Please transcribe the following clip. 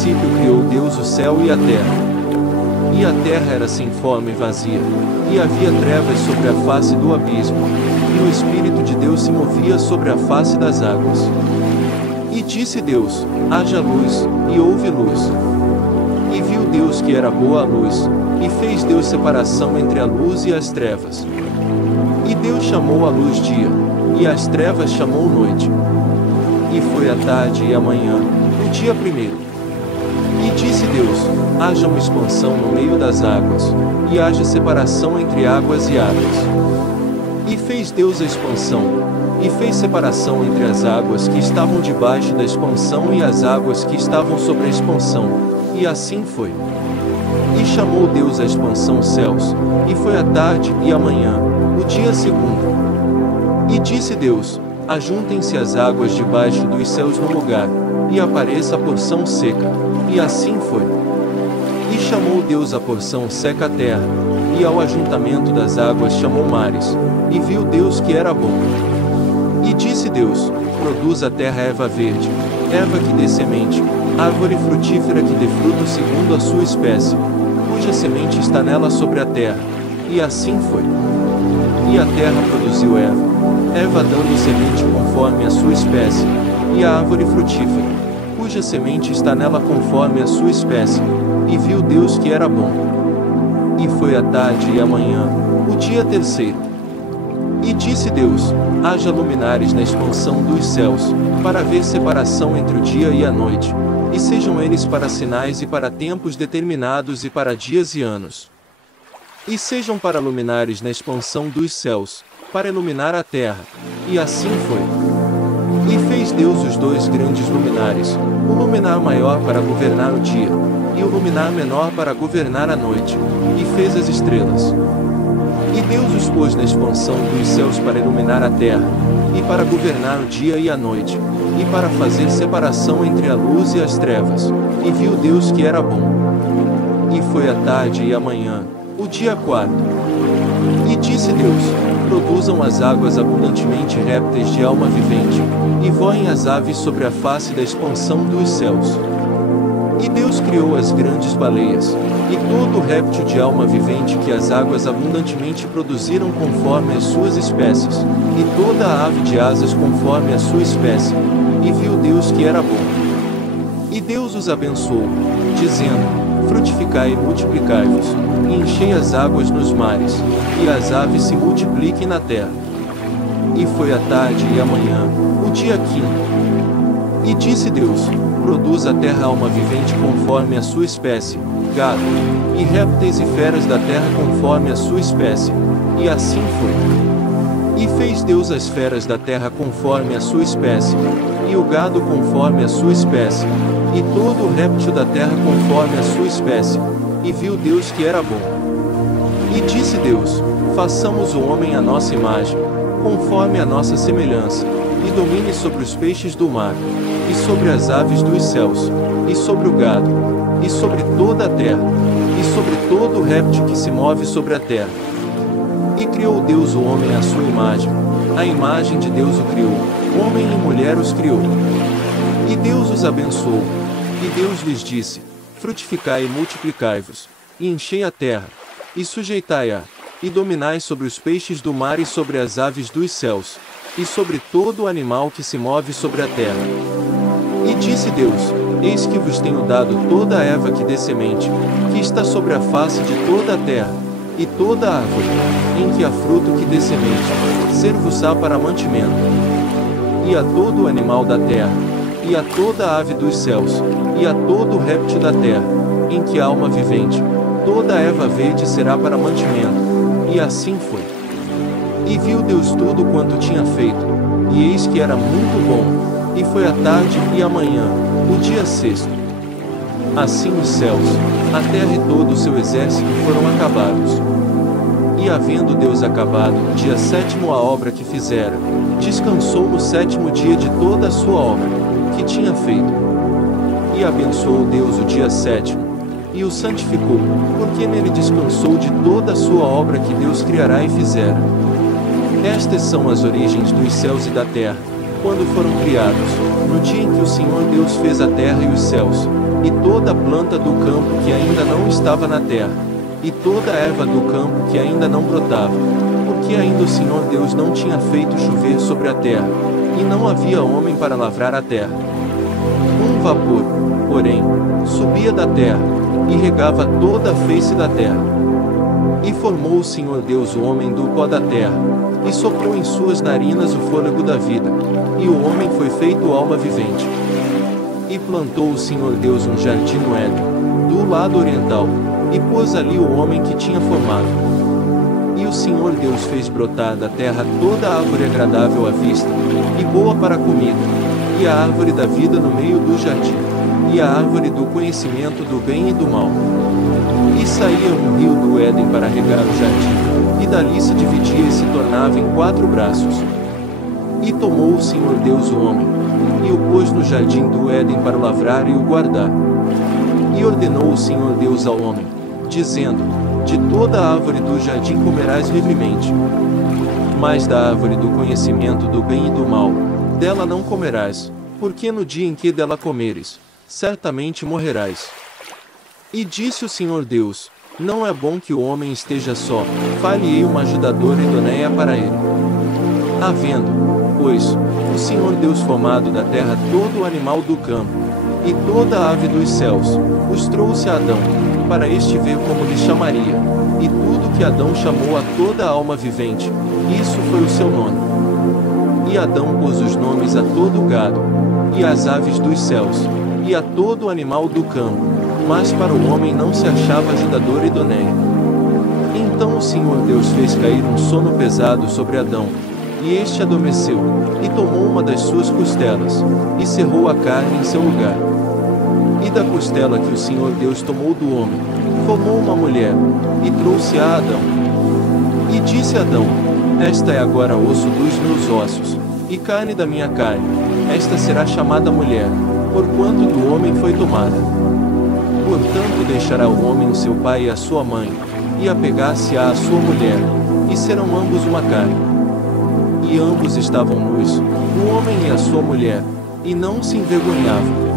princípio criou Deus o céu e a terra. E a terra era sem forma e vazia, e havia trevas sobre a face do abismo, e o Espírito de Deus se movia sobre a face das águas. E disse Deus: haja luz, e houve luz. E viu Deus que era boa a luz, e fez Deus separação entre a luz e as trevas. E Deus chamou a luz dia, e as trevas chamou noite. E foi a tarde e a manhã, o dia primeiro. E disse Deus: haja uma expansão no meio das águas, e haja separação entre águas e águas. E fez Deus a expansão, e fez separação entre as águas que estavam debaixo da expansão e as águas que estavam sobre a expansão, e assim foi. E chamou Deus a expansão céus, e foi a tarde e a manhã, o dia segundo. E disse Deus: ajuntem-se as águas debaixo dos céus no lugar, e apareça a porção seca, e assim foi. E chamou Deus a porção seca a terra, e ao ajuntamento das águas chamou mares, e viu Deus que era bom. E disse Deus: produz a terra erva verde, erva que dê semente, árvore frutífera que dê fruto segundo a sua espécie, cuja semente está nela sobre a terra. E assim foi. E a terra produziu erva dando semente conforme a sua espécie, e a árvore frutífera, cuja semente está nela conforme a sua espécie, e viu Deus que era bom. E foi a tarde e a manhã, o dia terceiro. E disse Deus: haja luminares na expansão dos céus, para haver separação entre o dia e a noite, e sejam eles para sinais e para tempos determinados e para dias e anos. E sejam para luminares na expansão dos céus, para iluminar a terra. E assim foi. E fez Deus os dois grandes luminares, o luminar maior para governar o dia, e o luminar menor para governar a noite, e fez as estrelas. E Deus os pôs na expansão dos céus para iluminar a terra, e para governar o dia e a noite, e para fazer separação entre a luz e as trevas. E viu Deus que era bom. E foi a tarde e a manhã, o dia quarto. E disse Deus: produzam as águas abundantemente répteis de alma vivente, e voem as aves sobre a face da expansão dos céus. E Deus criou as grandes baleias, e todo o réptil de alma vivente que as águas abundantemente produziram conforme as suas espécies, e toda a ave de asas conforme a sua espécie. E viu Deus que era bom. E Deus os abençoou, dizendo: frutificai e multiplicai-vos, e enchei as águas nos mares, e as aves se multipliquem na terra. E foi a tarde e a manhã, o dia quinto. E disse Deus: produz a terra alma vivente conforme a sua espécie, gado, e répteis e feras da terra conforme a sua espécie. E assim foi. E fez Deus as feras da terra conforme a sua espécie, e o gado conforme a sua espécie, e todo o réptil da terra conforme a sua espécie. E viu Deus que era bom. E disse Deus: façamos o homem à nossa imagem, conforme a nossa semelhança, e domine sobre os peixes do mar, e sobre as aves dos céus, e sobre o gado, e sobre toda a terra, e sobre todo o réptil que se move sobre a terra. E criou Deus o homem à sua imagem, a imagem de Deus o criou, homem e mulher os criou. E Deus os abençoou, e Deus lhes disse: frutificai e multiplicai-vos, e enchei a terra, e sujeitai-a, e dominai sobre os peixes do mar e sobre as aves dos céus, e sobre todo o animal que se move sobre a terra. E disse Deus: eis que vos tenho dado toda a erva que dê semente, que está sobre a face de toda a terra, e toda a árvore, em que há fruto que dê semente, ser-vos-á para mantimento. E a todo o animal da terra, e a toda a ave dos céus, e a todo o réptil da terra, em que há alma vivente, toda a erva verde será para mantimento. E assim foi. E viu Deus tudo quanto tinha feito, e eis que era muito bom. E foi a tarde e a manhã, o dia sexto. Assim os céus, a terra e todo o seu exército foram acabados. E havendo Deus acabado no dia sétimo a obra que fizera, descansou no sétimo dia de toda a sua obra, que tinha feito. E abençoou Deus o dia sétimo, e o santificou, porque nele descansou de toda a sua obra que Deus criará e fizera. Estas são as origens dos céus e da terra, quando foram criados, no dia em que o Senhor Deus fez a terra e os céus, e toda a planta do campo que ainda não estava na terra, e toda a erva do campo que ainda não brotava, porque ainda o Senhor Deus não tinha feito chover sobre a terra, e não havia homem para lavrar a terra. Um vapor, porém, subia da terra, e regava toda a face da terra. E formou o Senhor Deus o homem do pó da terra, e soprou em suas narinas o fôlego da vida, e o homem foi feito alma vivente. E plantou o Senhor Deus um jardim no Éden, do lado oriental, e pôs ali o homem que tinha formado. E o Senhor Deus fez brotar da terra toda a árvore agradável à vista, e boa para a comida, e a árvore da vida no meio do jardim, e a árvore do conhecimento do bem e do mal. E saía um rio do Éden para regar o jardim, e dali se dividia e se tornava em 4 braços. E tomou o Senhor Deus o homem, e o pôs no jardim do Éden para o lavrar e o guardar. E ordenou o Senhor Deus ao homem, dizendo: de toda a árvore do jardim comerás livremente, mas da árvore do conhecimento do bem e do mal, dela não comerás, porque no dia em que dela comeres, certamente morrerás. E disse o Senhor Deus: não é bom que o homem esteja só, far-lhe-ei uma ajudadora idônea para ele. Havendo, pois, o Senhor Deus formado da terra todo o animal do campo, e toda a ave dos céus, os trouxe a Adão, para este ver como lhe chamaria, e tudo que Adão chamou a toda a alma vivente, isso foi o seu nome. E Adão pôs os nomes a todo o gado, e às aves dos céus, e a todo o animal do campo, mas para o homem não se achava ajudadora idônea. Então o Senhor Deus fez cair um sono pesado sobre Adão, e este adormeceu, e tomou uma das suas costelas, e cerrou a carne em seu lugar. E da costela que o Senhor Deus tomou do homem, formou uma mulher, e trouxe-a a Adão. E disse Adão: esta é agora osso dos meus ossos, e carne da minha carne, esta será chamada mulher, porquanto do homem foi tomada. Portanto deixará o homem o seu pai e a sua mãe, e apegar-se-á à sua mulher, e serão ambos uma carne. E ambos estavam nus, o homem e a sua mulher, e não se envergonhavam.